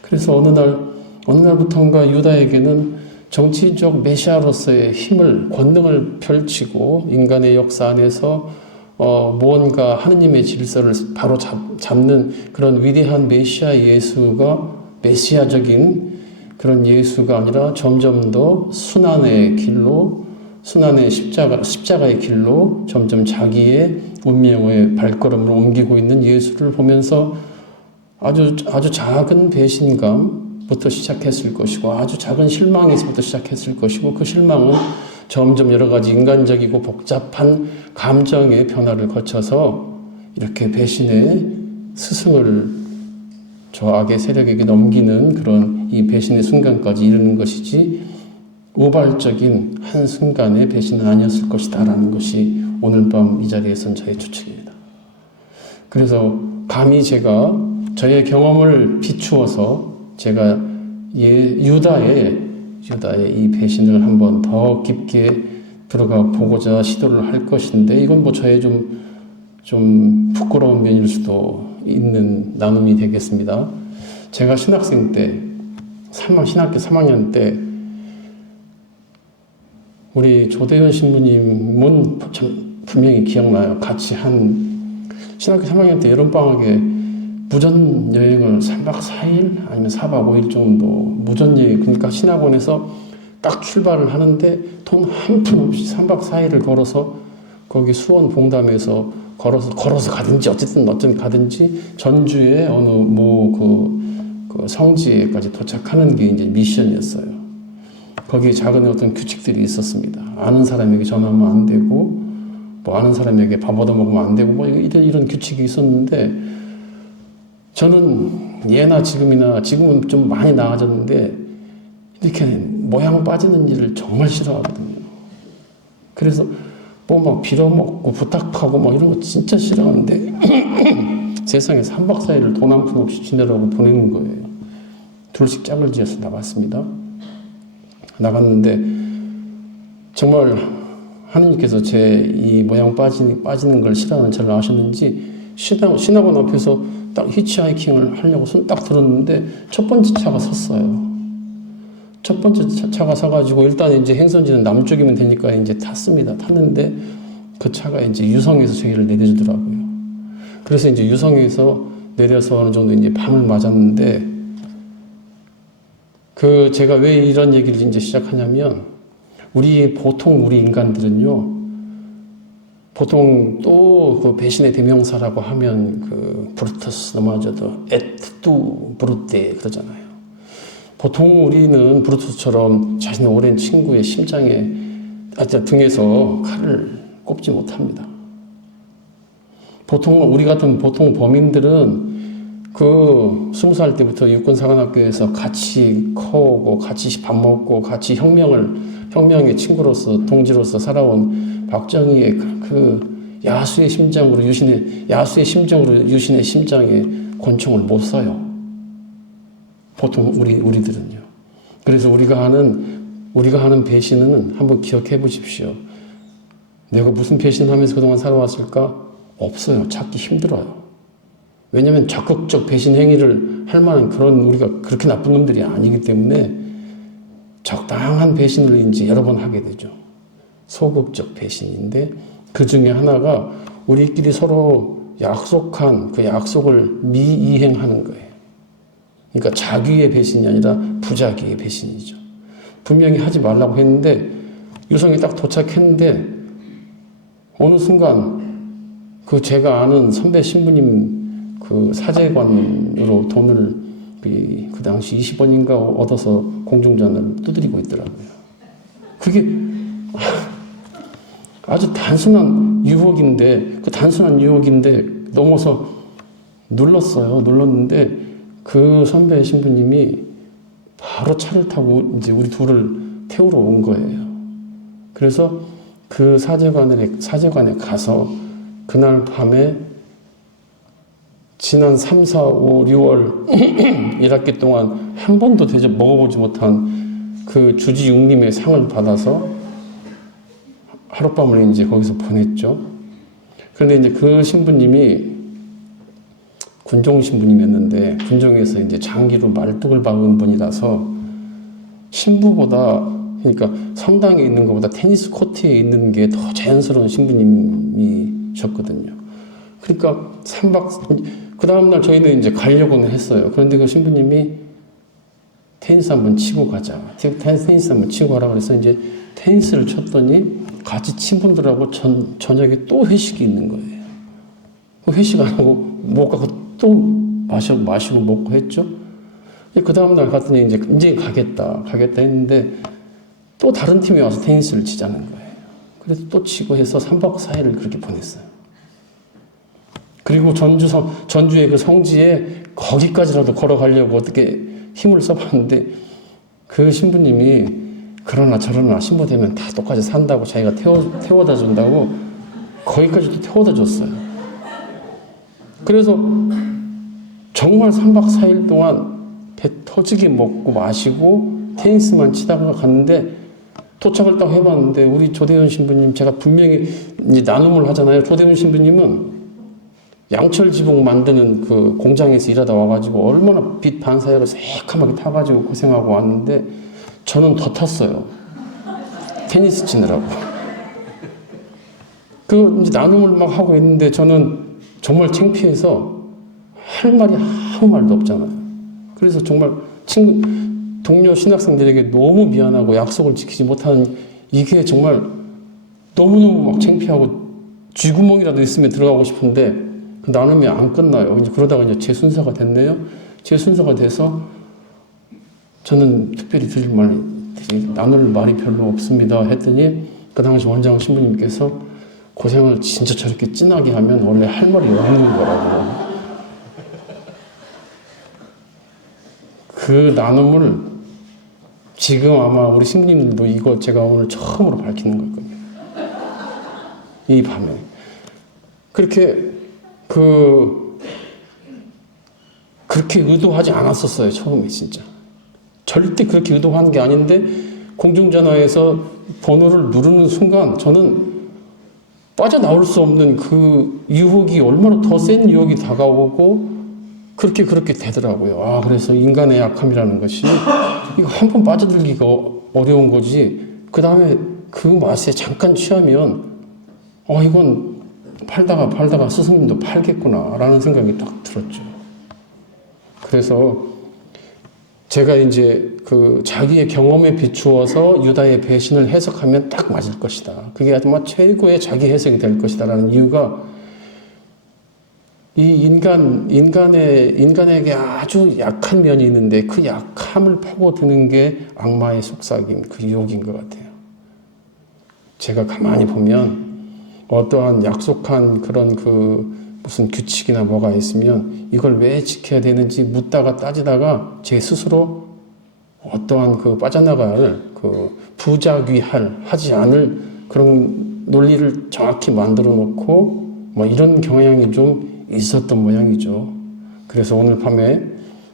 그래서 어느 날부터인가 유다에게는 정치적 메시아로서의 힘을, 권능을 펼치고 인간의 역사 안에서 무언가 하느님의 질서를 바로 잡는 그런 위대한 메시아 예수가 메시아적인 그런 예수가 아니라 점점 더 순환의 길로, 순환의 십자가의 길로 점점 자기의 운명의 발걸음을 옮기고 있는 예수를 보면서 아주 작은 배신감부터 시작했을 것이고 아주 작은 실망에서부터 시작했을 것이고 그 실망은 점점 여러 가지 인간적이고 복잡한 감정의 변화를 거쳐서 이렇게 배신의 스승을 저 악의 세력에게 넘기는 그런 이 배신의 순간까지 이르는 것이지 우발적인 한순간의 배신은 아니었을 것이다 라는 것이 오늘 밤 이 자리에선 저의 추측입니다. 그래서 감히 제가 저의 경험을 비추어서 제가 유다의 이 배신을 한번 더 깊게 들어가 보고자 시도를 할 것인데 이건 뭐 저의 좀 부끄러운 면일 수도 있는 나눔이 되겠습니다. 제가 신학생 때, 신학교 3학년 때 우리 조대현 신부님은 분명히 기억나요. 같이 신학교 3학년 때 여름방학에 무전 여행을 3박 4일 아니면 4박 5일 정도 무전 여행, 그러니까 신학원에서 딱 출발을 하는데 돈 한 푼 없이 3박 4일을 걸어서 거기 수원 봉담에서 걸어서 가든지 어쨌든 가든지 전주의 어느 그 성지에까지 도착하는 게 이제 미션이었어요. 거기에 작은 어떤 규칙들이 있었습니다. 아는 사람에게 전화하면 안 되고, 뭐 아는 사람에게 밥 얻어먹으면 안 되고, 뭐 이런 규칙이 있었는데, 저는 지금은 좀 많이 나아졌는데, 이렇게 모양 빠지는 일을 정말 싫어하거든요. 그래서 뭐 막 빌어먹고 부탁하고 뭐 이런 거 진짜 싫어하는데, 세상에 3박 4일을 돈 한 푼 없이 지내라고 보내는 거예요. 둘씩 짝을 지어서 나갔는데 정말 하느님께서 제 이 모양 빠지는 걸 싫어하는 저를 아셨는지 신학원 앞에서 딱 히치하이킹을 하려고 손 딱 들었는데 첫 번째 차가 섰어요. 첫 번째 차가 서가지고 일단 이제 행선지는 남쪽이면 되니까 이제 탔는데 그 차가 이제 유성에서 저희를 내려주더라고요. 그래서 이제 유성에서 내려서 어느 정도 이제 밤을 맞았는데 제가 왜 이런 얘기를 이제 시작하냐면, 보통 우리 인간들은요, 보통 또 그 배신의 대명사라고 하면 브루투스 넘어져도 에투 브루테 그러잖아요. 보통 우리는 브루투스처럼 자신의 오랜 친구의 등에서 칼을 꼽지 못합니다. 우리 같은 보통 범인들은 20살 때부터 육군사관학교에서 같이 커오고 같이 밥 먹고 같이 혁명의 친구로서 동지로서 살아온 박정희의 야수의 심정으로 유신의 심장에 권총을 못 써요. 보통 우리들은요. 그래서 우리가 하는 배신은 한번 기억해 보십시오. 내가 무슨 배신을 하면서 그동안 살아왔을까? 없어요. 찾기 힘들어요. 왜냐하면 적극적 배신 행위를 할 만한 그런 우리가 그렇게 나쁜 놈들이 아니기 때문에 적당한 배신을 이제 여러 번 하게 되죠. 소극적 배신인데 그 중에 하나가 우리끼리 서로 약속한 그 약속을 미이행하는 거예요. 그러니까 자기의 배신이 아니라 부자기의 배신이죠. 분명히 하지 말라고 했는데 유성이 딱 도착했는데 어느 순간 그 제가 아는 선배 신부님 그 사제관으로 돈을 그 당시 20원인가 얻어서 공중전을 두드리고 있더라고요. 그게 아주 단순한 유혹인데 그 단순한 유혹인데 넘어서 눌렀는데 그 선배 신부님이 바로 차를 타고 이제 우리 둘을 태우러 온 거예요. 그래서 그 사제관에 가서 그날 밤에 지난 3, 4, 5, 6월 1학기 동안 한 번도 대접 먹어보지 못한 그 주지 육림의 상을 받아서 하룻밤을 이제 거기서 보냈죠. 그런데 이제 그 신부님이 군종 신부님이었는데 군종에서 이제 장기로 말뚝을 박은 분이라서 신부보다 그러니까 성당에 있는 것보다 테니스 코트에 있는 게 더 자연스러운 신부님이셨거든요. 그러니까 그 다음날 저희는 이제 가려고는 했어요. 그런데 그 신부님이 테니스 한번 치고 가자. 테니스 한번 치고 가라 그래서 이제 테니스를 쳤더니 같이 친 분들하고 저녁에 또 회식이 있는 거예요. 그 회식 안 하고 못 가고 또 마시고 먹고 했죠. 그 다음날 갔더니 이제 가겠다 했는데 또 다른 팀이 와서 테니스를 치자는 거예요. 그래서 또 치고 해서 3박 4일을 그렇게 보냈어요. 그리고 전주의 그 성지에 거기까지라도 걸어가려고 어떻게 힘을 써봤는데 그 신부님이 그러나 저러나 신부 되면 다 똑같이 산다고 자기가 태워다 준다고 거기까지도 태워다 줬어요. 그래서 정말 3박 4일 동안 배 터지게 먹고 마시고 테니스만 치다가 갔는데 도착을 딱 해봤는데 우리 조대훈 신부님 제가 분명히 이제 나눔을 하잖아요. 조대훈 신부님은 양철 지붕 만드는 그 공장에서 일하다 와가지고 얼마나 빛 반사회로 새카맣게 타가지고 고생하고 왔는데 저는 더 탔어요. 테니스 치느라고. 그 이제 나눔을 막 하고 있는데 저는 정말 창피해서 할 말이 아무 말도 없잖아요. 그래서 정말 동료 신학생들에게 너무 미안하고 약속을 지키지 못하는 이게 정말 너무너무 막 창피하고 쥐구멍이라도 있으면 들어가고 싶은데 그 나눔이 안 끝나요. 이제 그러다가 이제 제 순서가 됐네요. 제 순서가 돼서 저는 특별히 나눌 말이 별로 없습니다 했더니 그 당시 원장 신부님께서 고생을 진짜 저렇게 진하게 하면 원래 할 말이 없는 거라고. 그 나눔을 지금 아마 우리 신부님들도 이거 제가 오늘 처음으로 밝히는 걸 겁니다. 이 밤에. 그렇게 그렇게 의도하지 않았었어요. 처음에 진짜. 절대 그렇게 의도한 게 아닌데 공중전화에서 번호를 누르는 순간 저는 빠져나올 수 없는 그 유혹이 얼마나 더 센 유혹이 다가오고 그렇게 되더라고요. 그래서 인간의 약함이라는 것이 이거 한 번 빠져들기가 어려운 거지. 그 다음에 그 맛에 잠깐 취하면 이건 팔다가 스승님도 팔겠구나라는 생각이 딱 들었죠. 그래서 제가 이제 그 자기의 경험에 비추어서 유다의 배신을 해석하면 딱 맞을 것이다. 그게 정말 최고의 자기 해석이 될 것이다라는 이유가 이 인간에게 아주 약한 면이 있는데 그 약함을 파고드는 게 악마의 속삭임, 그 유혹인 것 같아요. 제가 가만히 보면 어떠한 약속한 그런 무슨 규칙이나 뭐가 있으면 이걸 왜 지켜야 되는지 묻다가 따지다가 제 스스로 어떠한 빠져나갈 하지 않을 그런 논리를 정확히 만들어 놓고 뭐 이런 경향이 좀 있었던 모양이죠. 그래서 오늘 밤에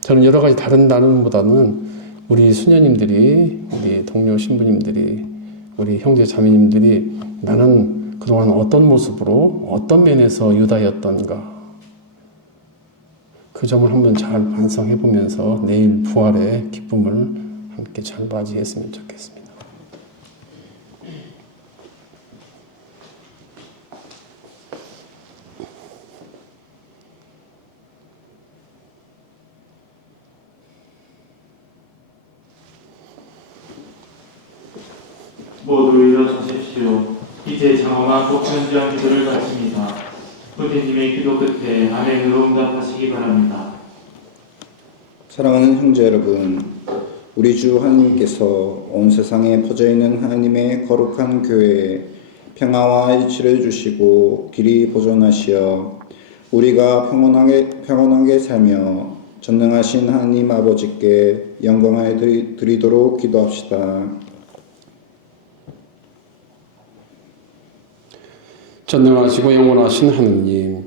저는 여러 가지 다른 나눔보다는 우리 수녀님들이, 우리 동료 신부님들이, 우리 형제 자매님들이 나는 그동안 어떤 모습으로 어떤 면에서 유다였던가 그 점을 한번 잘 반성해 보면서 내일 부활의 기쁨을 함께 잘 맞이했으면 좋겠습니다. 모두 일어서십시오. 이제 장엄한 복편지한 기도를 바칩니다. 부디님의 기도 끝에 아멘으로 응답하시기 바랍니다. 사랑하는 형제 여러분, 우리 주 하나님께서 온 세상에 퍼져있는 하나님의 거룩한 교회에 평화와 일치를 주시고 길이 보존하시어 우리가 평온하게 살며 전능하신 하나님 아버지께 영광을 드리도록 기도합시다. 전능하시고 영원하신 하느님,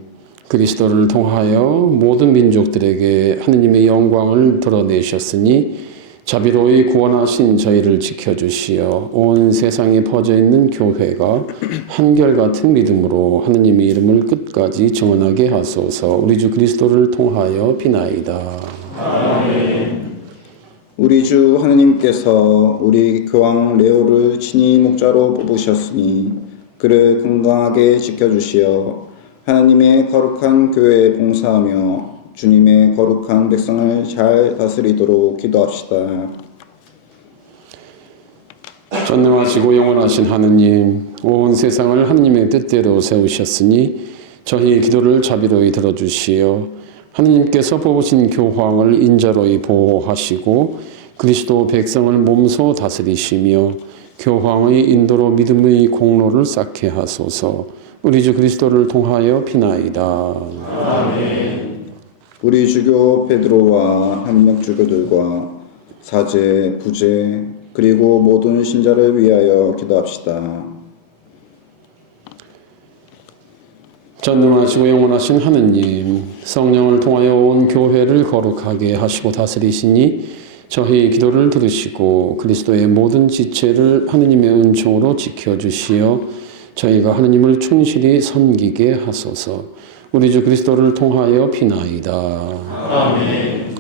그리스도를 통하여 모든 민족들에게 하느님의 영광을 드러내셨으니 자비로이 구원하신 저희를 지켜주시어 온 세상에 퍼져있는 교회가 한결같은 믿음으로 하느님의 이름을 끝까지 증언하게 하소서. 우리 주 그리스도를 통하여 비나이다. 아멘. 우리 주 하느님께서 우리 교황 레오를 친히 목자로 뽑으셨으니 그를 건강하게 지켜주시어 하나님의 거룩한 교회에 봉사하며 주님의 거룩한 백성을 잘 다스리도록 기도합시다. 전능하시고 영원하신 하느님, 온 세상을 하느님의 뜻대로 세우셨으니 저희의 기도를 자비로이 들어주시어 하느님께서 뽑으신 교황을 인자로이 보호하시고 그리스도 백성을 몸소 다스리시며 교황의 인도로 믿음의 공로를 쌓게 하소서. 우리 주 그리스도를 통하여 비나이다. 아멘. 우리 주교 베드로와 협력 주교들과 사제, 부제, 그리고 모든 신자를 위하여 기도합시다. 전능하시고 영원하신 하느님, 성령을 통하여 온 교회를 거룩하게 하시고 다스리시니 저희 기도를 들으시고 그리스도의 모든 지체를 하느님의 은총으로 지켜주시어 저희가 하느님을 충실히 섬기게 하소서. 우리 주 그리스도를 통하여 비나이다. 아멘.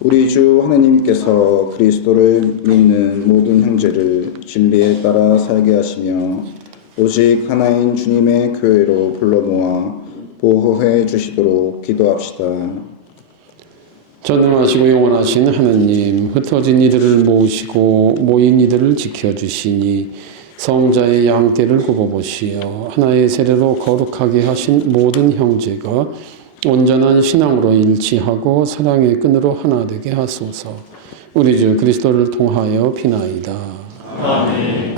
우리 주 하나님께서 그리스도를 믿는 모든 형제를 진리에 따라 살게 하시며 오직 하나인 주님의 교회로 불러 모아 보호해 주시도록 기도합시다. 전능하시고 영원하신 하느님, 흩어진 이들을 모으시고 모인 이들을 지켜주시니 성자의 양떼를 굽어보시어 하나의 세례로 거룩하게 하신 모든 형제가 온전한 신앙으로 일치하고 사랑의 끈으로 하나 되게 하소서. 우리 주 그리스도를 통하여 비나이다. 아멘.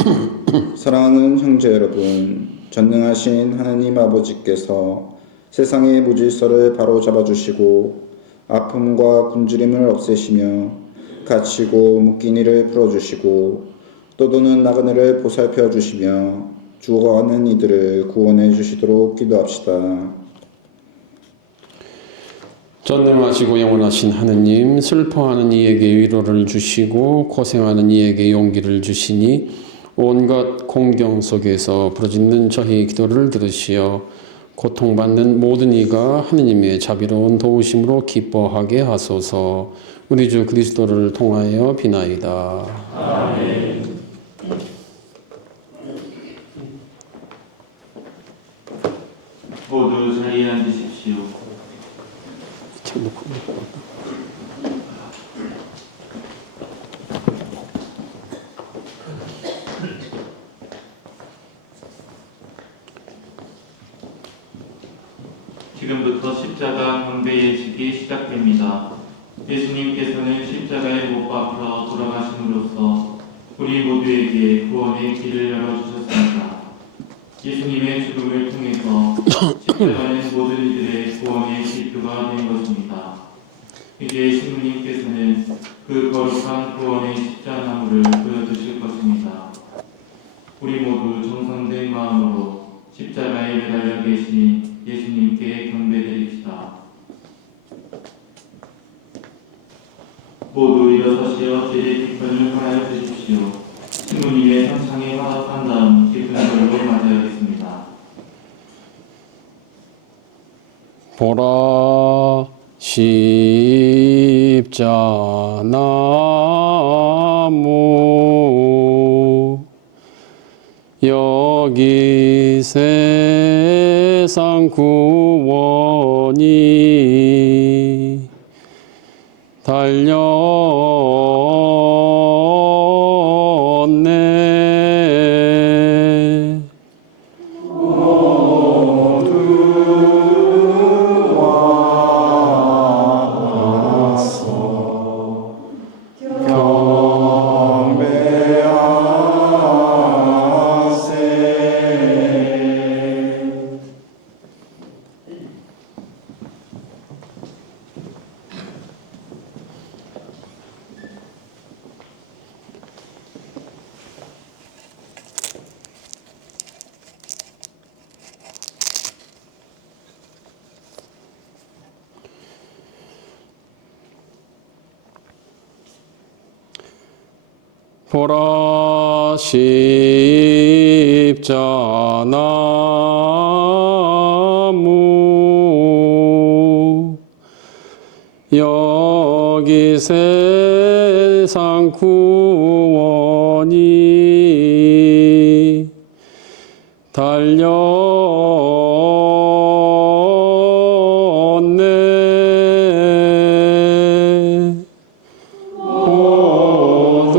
사랑하는 형제 여러분, 전능하신 하나님 아버지께서 세상의 무질서를 바로잡아 주시고 아픔과 굶주림을 없애시며 갇히고 묶인 이를 풀어주시고 떠도는 나그네를 보살펴 주시며 죽어가는 이들을 구원해 주시도록 기도합시다. 전능하시고 영원하신 하느님, 슬퍼하는 이에게 위로를 주시고 고생하는 이에게 용기를 주시니 온갖 공경 속에서 부르짖는 저희 기도를 들으시어 고통받는 모든 이가 하느님의 자비로운 도우심으로 기뻐하게 하소서. 우리 주 그리스도를 통하여 비나이다. 아멘. 모두 자리에 앉으십시오. 지금부터 십자가 경배 예식이 시작됩니다. 예수님께서는 십자가에 못 박혀 돌아가심으로써 우리 모두에게 구원의 길을 열어주셨습니다. 예수님의 죽음을 통해서 십자가는 모든 이들의 구원의 지표가 된 것입니다. 이제 신부님께서는 그 거룩한 구원의 십자나무를 보여주실 것입니다. 우리 모두 정성된 마음으로 십자가에 매달려 계신 예수님께 경배드립시다. 모두 일어서시어 제의 기쁨을 하여 주십시오. 신부님의 상창에 화답한 다음 기쁜 걸로 맞이하겠습니다. 보라 십자나무 여기 세상 구원이 달렸네. 보라 십자나무 여기 세상 구원이 달렸네. 모두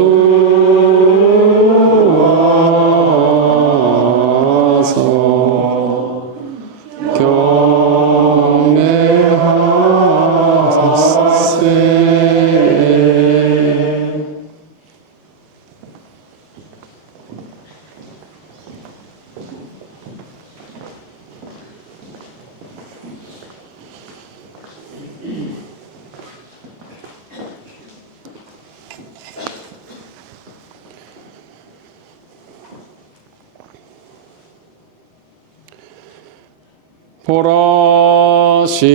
와서 경배하세. 보라 십자나무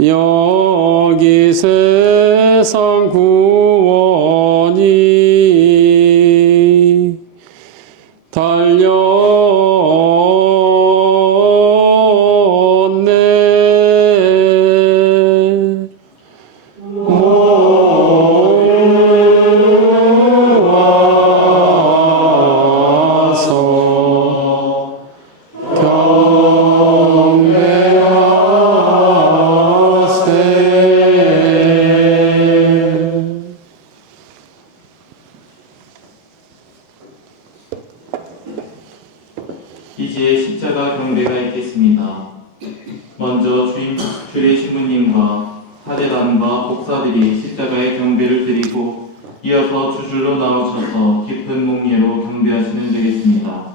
여기 세상 구원이 달렸네. 와서 경배하세. 이제 십자가 경배가 있겠습니다. 먼저 주례 신부님과 사제단과 복사들이 십자가의 경배를 드리고 이어서 두 줄로 나오셔서 깊은 묵례로 경배하시면 되겠습니다.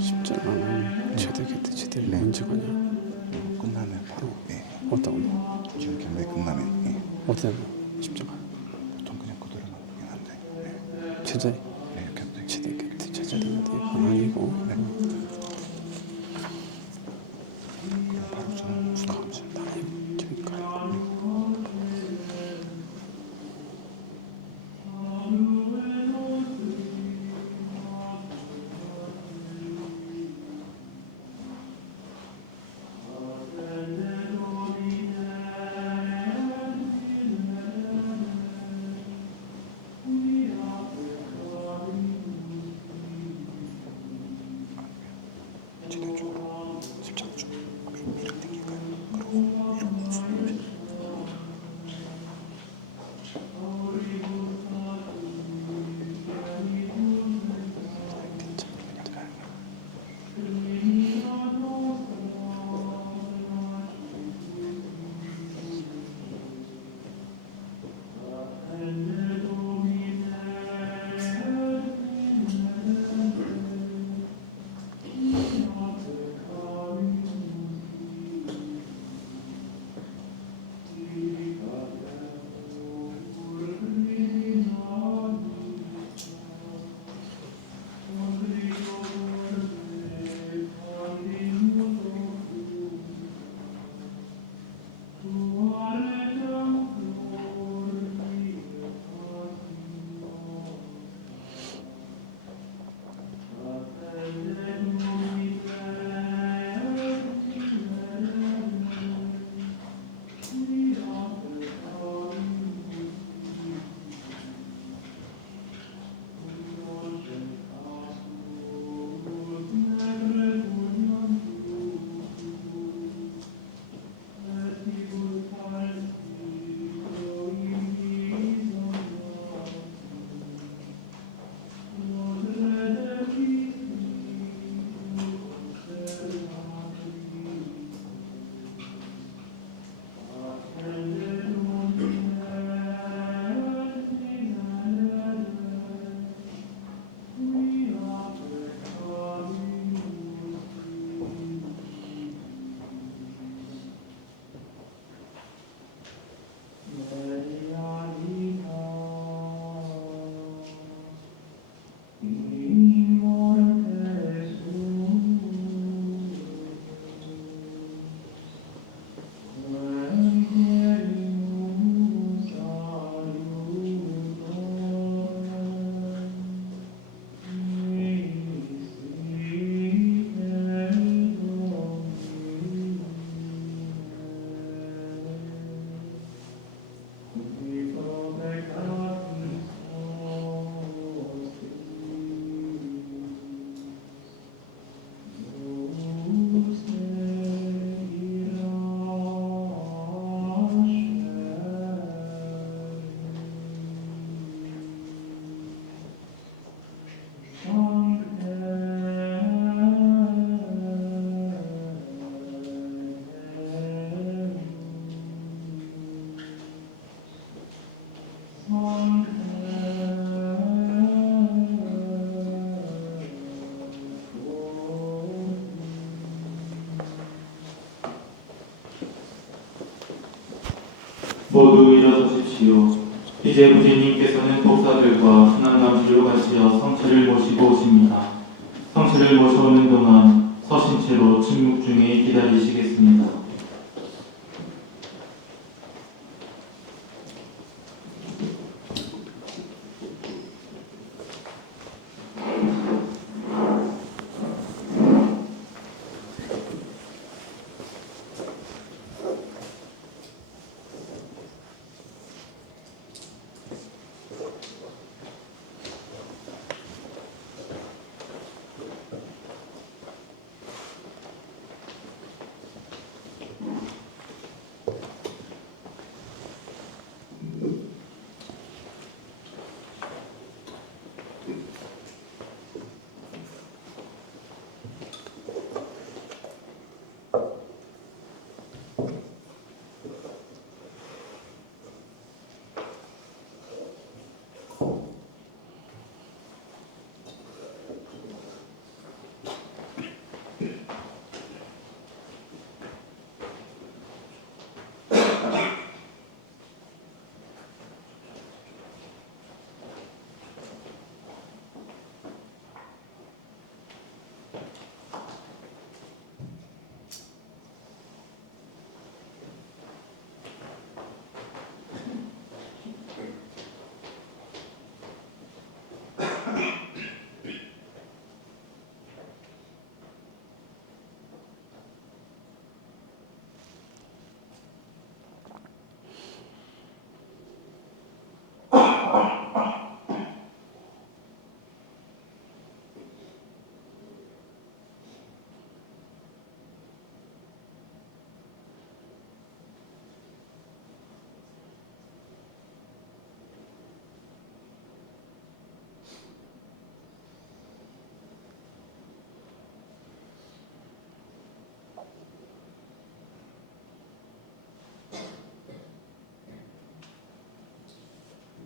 십자가는 제대로 언제 가냐? 끝나면 바로 어떤 지금 경배 끝나면 어떤 십자가? 보통 그냥 그대로 놔두긴 한데 제자리 제자리인데 이건 아니고 바로 저는 무슨 모두 일어서십시오. 이제 부제님께서는 독사들과 순환감시로 가시어 성체를 모시고 오십니다. 성체를 모셔오는 동안 서신 채로 침묵 중에 기다리시겠습니다.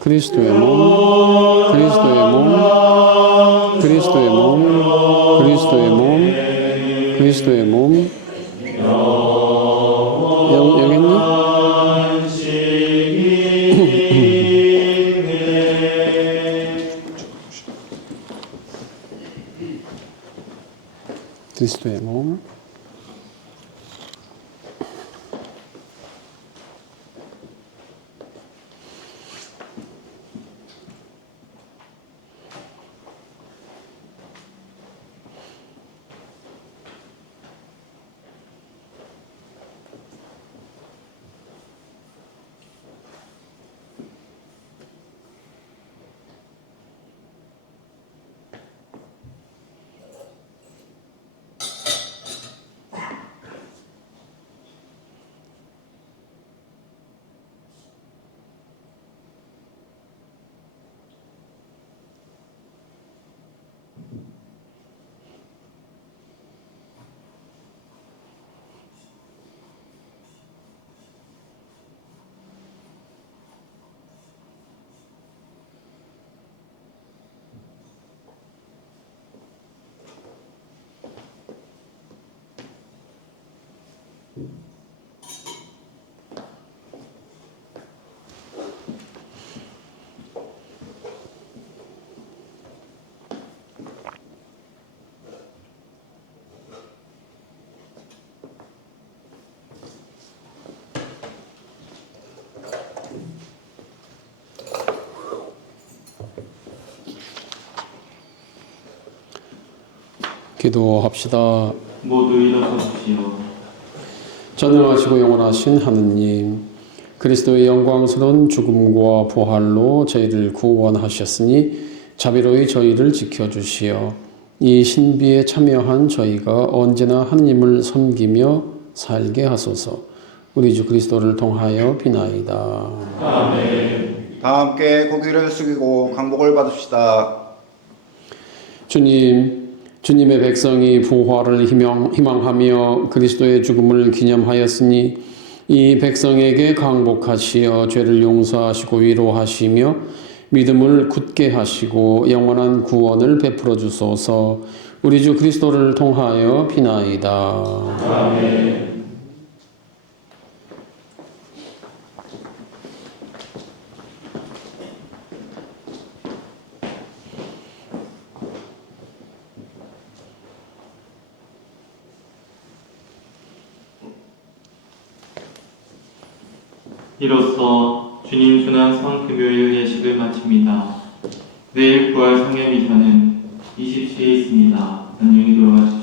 그리스도의 몸, 그리스도의 몸, 그리스도의 몸, 그리스도의 몸, 그리스도의 몸. 여기 있니? 그리스도의 몸. 기도합시다. 모두 일어서십시오. 전능하시고 영원하신 하느님, 그리스도의 영광스러운 죽음과 부활로 저희를 구원하셨으니 자비로이 저희를 지켜주시어 이 신비에 참여한 저희가 언제나 하느님을 섬기며 살게 하소서. 우리 주 그리스도를 통하여 비나이다. 다 함께 고개를 숙이고 강복을 받읍시다. 주님의 백성이 부활을 희망하며 그리스도의 죽음을 기념하였으니 이 백성에게 강복하시어 죄를 용서하시고 위로하시며 믿음을 굳게 하시고 영원한 구원을 베풀어 주소서. 우리 주 그리스도를 통하여 비나이다. 아멘. 이로써 주님 순환 성금요일 예식을 마칩니다. 내일 부활 성회 미사는 20시에 있습니다. 안녕히 돌아가십시오.